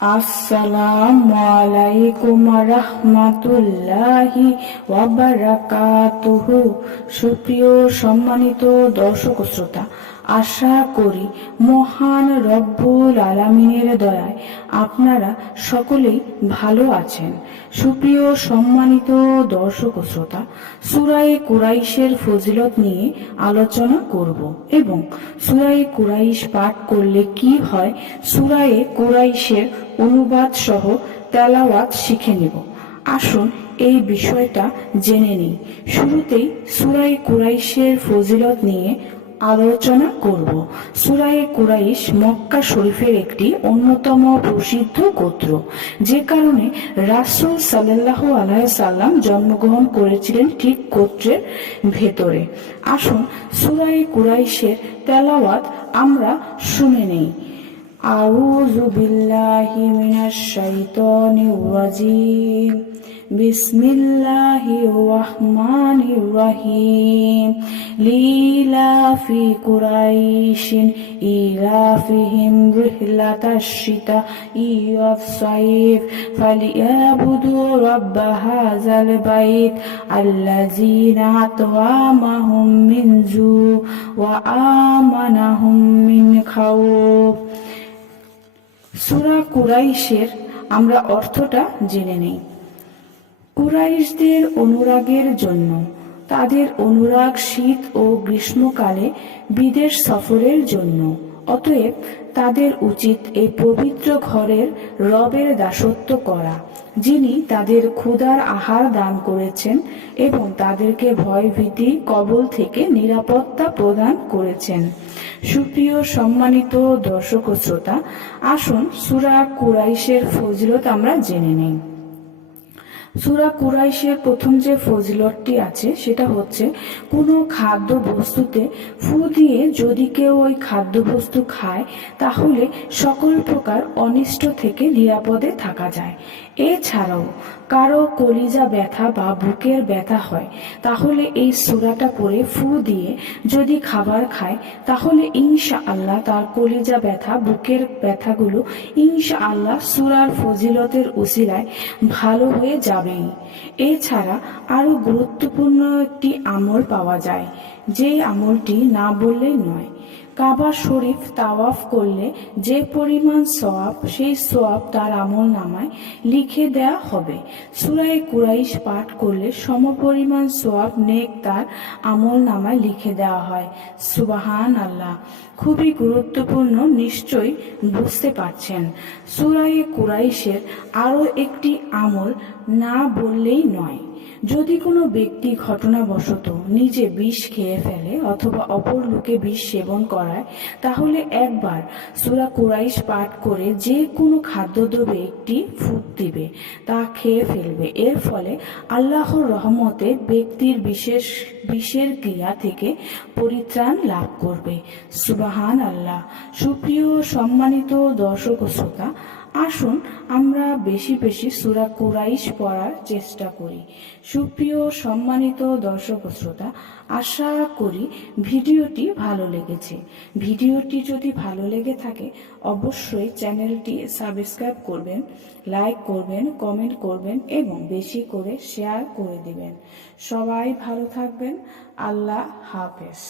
আসসালামু আলাইকুম রাহমাতুল্লাহি ওয়া বারাকাতুহু। সুপ্রিয় সম্মানিত দর্শক শ্রোতা, আশা করি মহান রব্বুল আলামিনের দয়ায় আপনারা সকলেই ভালো আছেন। সুপ্রিয় সম্মানিত দর্শক শ্রোতা, সূরা কুরাইশের ফজিলত নিয়ে আলোচনা করব এবং সূরা কুরাইশ পাঠ করলে কি হয়, সূরা কুরাইশের অনুবাদ সহ তেলাওয়াত শিখে নেব। আসুন এই বিষয়টা জেনে নিই। শুরুতেই সূরা কুরাইশের ফজিলত নিয়ে আলোচনা করব। সূরা কুরাইশ মক্কা শরীফের একটি অন্যতম প্রসিদ্ধ গোত্র, যে কারণে রাসূল সাল্লাল্লাহু আলাইহি সাল্লাম জন্মগ্রহণ করেছিলেন ঠিক গোত্রের ভেতরে। আসুন সূরা কুরাইশের তেলাওয়াত আমরা শুনে নেই। আউযু বিল্লাহি মিনাশ শাইতানির রাজিম। বিসমিল্লাহির রহমানির রহিম। লিলাফি কুরাইশিন ইলাফিহিম রিহলাতাশ শিতাই ওয়াস সাইফ ফালিয়াবুদু রাব্ব হাযাল বাইত আল্লাযীনা আত'আমাহুম মিন জু ওয়া আমানাহুম মিন খাউফ। সূরা কুরাইশের আমরা অর্থটা জেনে নেই। কুরাইশদের অনুরাগের জন্য, তাদের অনুরাগ শীত ও গ্রীষ্মকালে বিদেশ সফরের জন্য। অতএব তাদের উচিত এই পবিত্র ঘরের রবের দাসত্ব করা, যিনি তাদের ক্ষুধার আহার দান করেছেন এবং তাদেরকে ভয় ভীতি কবল থেকে নিরাপত্তা প্রদান করেছেন। সুপ্রিয় সম্মানিত দর্শক ও শ্রোতা, আসুন সূরা কুরাইশের ফজিলত আমরা জেনে নেই। সূরা কুরাইশের প্রথম যে ফজিলতটি আছে সেটা হচ্ছে, কোনো খাদ্য বস্তুতে ফু দিয়ে যদি কেউ ওই খাদ্য বস্তু খায় তাহলে সকল প্রকার অনিষ্ট থেকে নিরাপদে থাকা যায়। এছাড়াও কারো কলিজা ব্যথা বা বুকের ব্যথা হয়, তাহলে এই সূরাটা পড়ে ফু দিয়ে যদি খাবার খায় তাহলে ইনশাআল্লাহ তার কলিজা ব্যথা, বুকের ব্যথাগুলো ইনশাআল্লাহ সূরার ফজিলতের উসিলায় ভালো হয়ে যাবেই। এছাড়া আরো গুরুত্বপূর্ণ একটি আমল পাওয়া যায়, যে আমলটি না বললেই নয়। কাবা শরীফ তাওয়াফ করলে যে পরিমাণ সওয়াব, সেই সওয়াব তার আমল নামায় লিখে দেয়া হবে। সূরা কুরাইশ পাঠ করলে সমপরিমাণ সওয়াব নেক তার আমল নামায় লিখে দেওয়া হয়। সুবহান আল্লাহ। খুবই গুরুত্বপূর্ণ, নিশ্চয়ই বুঝতে পারছেন। সূরা কুরাইশের আরো একটি আমল না বললেই নয়। যদি কোনো ব্যক্তি ঘটনাবশত নিজে বিষ খেয়ে ফেলে অথবা অপর লোকে বিষ সেবন করায়, তাহলে একবার সূরা কুরাইশ পাঠ করে যে কোনো খাদ্যদ্রব্যে একটি ফুঁক দিবে, তা খেয়ে ফেলবে। এর ফলে আল্লাহর রহমতে ব্যক্তির বিষের ক্রিয়া থেকে পরিত্রাণ লাভ করবে। সুবহান আল্লাহ। সুপ্রিয় সম্মানিত দর্শক ও শ্রোতা, আসুন আমরা বেশি বেশি সূরা কুরাইশ পড়ার চেষ্টা করি। সুপ্রিয় সম্মানিত দর্শক ও শ্রোতা, আশা করি ভিডিওটি ভালো লেগেছে। ভিডিওটি যদি ভালো লেগে থাকে অবশ্যই চ্যানেলটি সাবস্ক্রাইব করবেন, লাইক করবেন, কমেন্ট করবেন এবং বেশি করে শেয়ার করে দিবেন। সবাই ভালো থাকবেন। আল্লাহ হাফেজ।